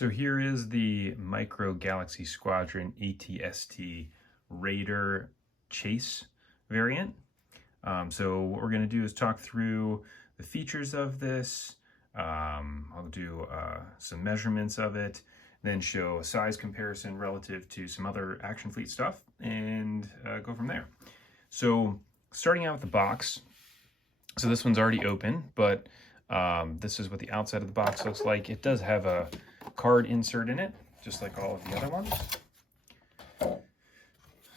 So here is the Micro Galaxy Squadron ATST Raider Chase variant. So what we're going to do is talk through the features of this. I'll do some measurements of it, then show a size comparison relative to some other Action Fleet stuff, and go from there. So starting out with the box, so this one's already open, but this is what the outside of the box looks like. It does have a card insert in it, just like all of the other ones.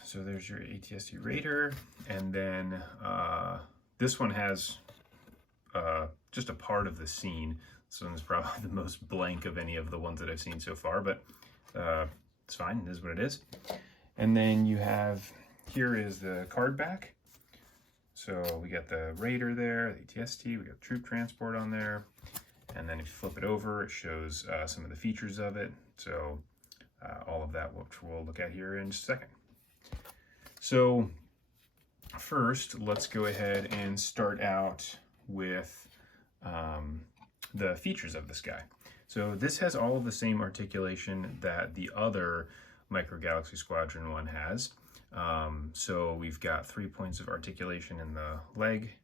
So there's your ATST Raider, and then this one has just a part of the scene. This one's probably the most blank of any of the ones that I've seen so far, but it's fine, it is what it is. And then you have, here is the card back. So we got the Raider there, the ATST, we got troop transport on there. And then if you flip it over, it shows some of the features of it. So all of that, which we'll look at here in just a second. So first, let's go ahead and start out with the features of this guy. So this has all of the same articulation that the other Micro Galaxy Squadron one has. So we've got 3 points of articulation in the leg.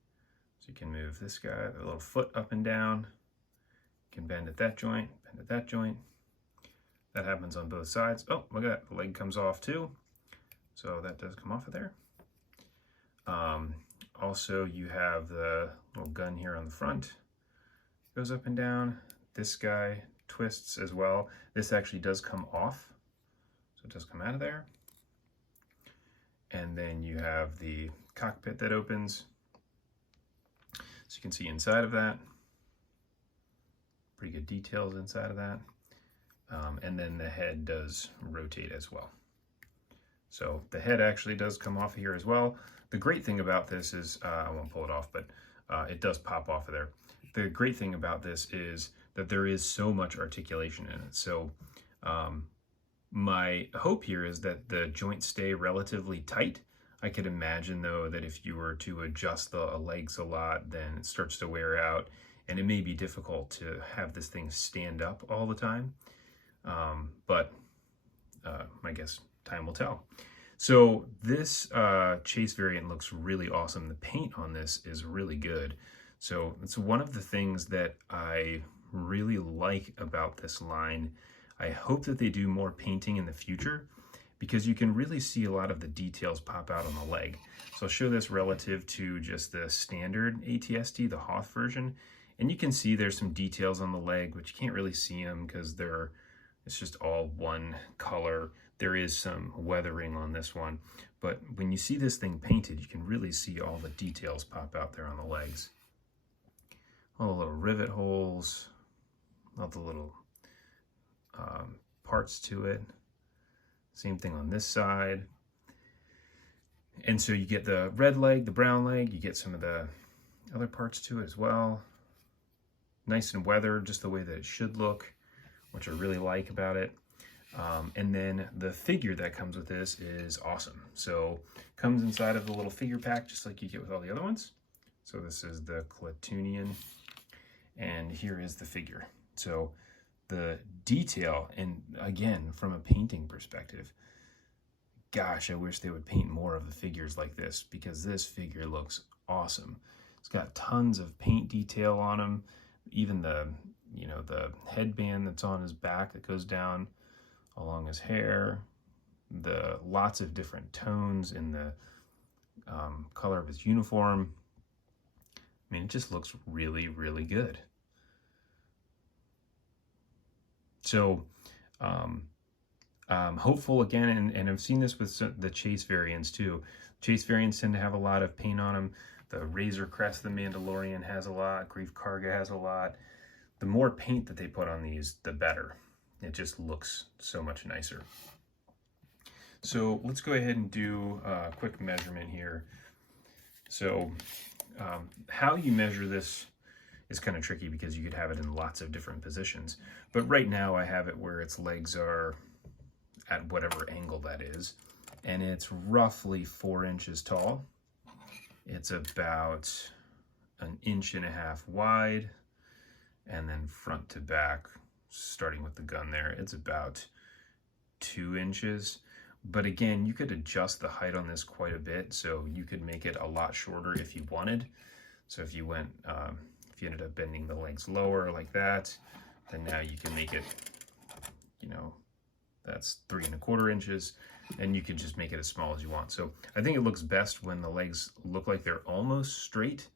So you can move this guy, the little foot up and down. You can bend at that joint, bend at that joint. That happens on both sides. Oh, look at that, the leg comes off too. So that does come off of there. Also, you have the little gun here on the front. Goes up and down. This guy twists as well. This actually does come off. So it does come out of there. And then you have the cockpit that opens. So you can see inside of that. Pretty good details inside of that. And then the head does rotate as well. So the head actually does come off here as well. The great thing about this is, I won't pull it off, but it does pop off of there. The great thing about this is that there is so much articulation in it. So my hope here is that the joints stay relatively tight. I could imagine though that if you were to adjust the legs a lot, then it starts to wear out and it may be difficult to have this thing stand up all the time. But I guess time will tell. So this Chase variant looks really awesome. The paint on this is really good. So it's one of the things that I really like about this line. I hope that they do more painting in the future because you can really see a lot of the details pop out on the leg. So I'll show this relative to just the standard ATST, the Hoth version. And you can see there's some details on the leg, but you can't really see them because it's just all one color. There is some weathering on this one, but when you see this thing painted, you can really see all the details pop out there on the legs. All the little rivet holes, all the little parts to it. Same thing on this side. And so you get the red leg, the brown leg, you get some of the other parts to it as well. Nice and weathered, just the way that it should look, which I really like about it. And then the figure that comes with this is awesome. So comes inside of the little figure pack, just like you get with all the other ones. So this is the Clatoonian, and here is the figure. So the detail, and again, from a painting perspective, gosh, I wish they would paint more of the figures like this because this figure looks awesome. It's got tons of paint detail on him. Even the headband that's on his back that goes down along his hair, the lots of different tones in the color of his uniform. I mean, it just looks really, really good. So I'm hopeful again, and I've seen this with the Chase variants too. Chase variants tend to have a lot of paint on them. The Razor Crest, the Mandalorian has a lot. Grief Karga has a lot. The more paint that they put on these, the better. It just looks so much nicer. So let's go ahead and do a quick measurement here. So how you measure this is kind of tricky because you could have it in lots of different positions. But right now I have it where its legs are at whatever angle that is. And it's roughly 4 inches tall. It's about 1.5 inches wide. And then front to back, starting with the gun there, it's about 2 inches. But again, you could adjust the height on this quite a bit, so you could make it a lot shorter if you wanted. So if you went, if you ended up bending the legs lower like that, then now you can make it, you know, that's 3 1/4 inches, and you can just make it as small as you want. So I think it looks best when the legs look like they're almost straight,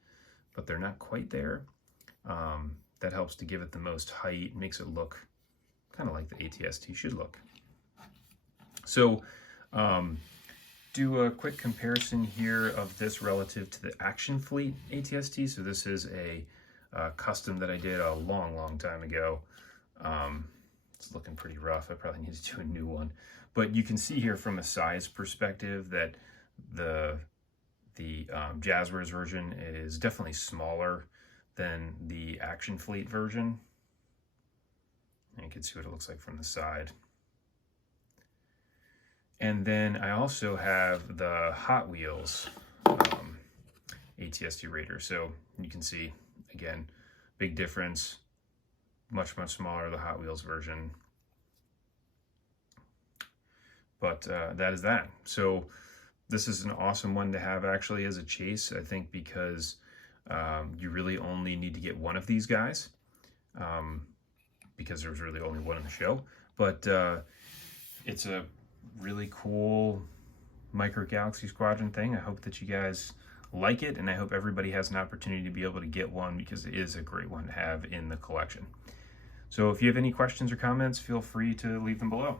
but they're not quite there. That helps to give it the most height, makes it look kind of like the ATST should look. So do a quick comparison here of this relative to the Action Fleet ATST. So this is a custom that I did a long time ago. It's looking pretty rough. I probably need to do a new one. But you can see here from a size perspective that the Jazzwares version is definitely smaller than the Action Fleet version. And you can see what it looks like from the side. And then I also have the Hot Wheels ATST Raider. So you can see, again, big difference, much smaller, the Hot Wheels version. But that is that. So this is an awesome one to have actually as a chase, I think, because you really only need to get one of these guys, because there's really only one in the show. But it's a really cool Micro Galaxy Squadron thing. I hope that you guys like it, and I hope everybody has an opportunity to be able to get one, because it is a great one to have in the collection. So if you have any questions or comments, feel free to leave them below.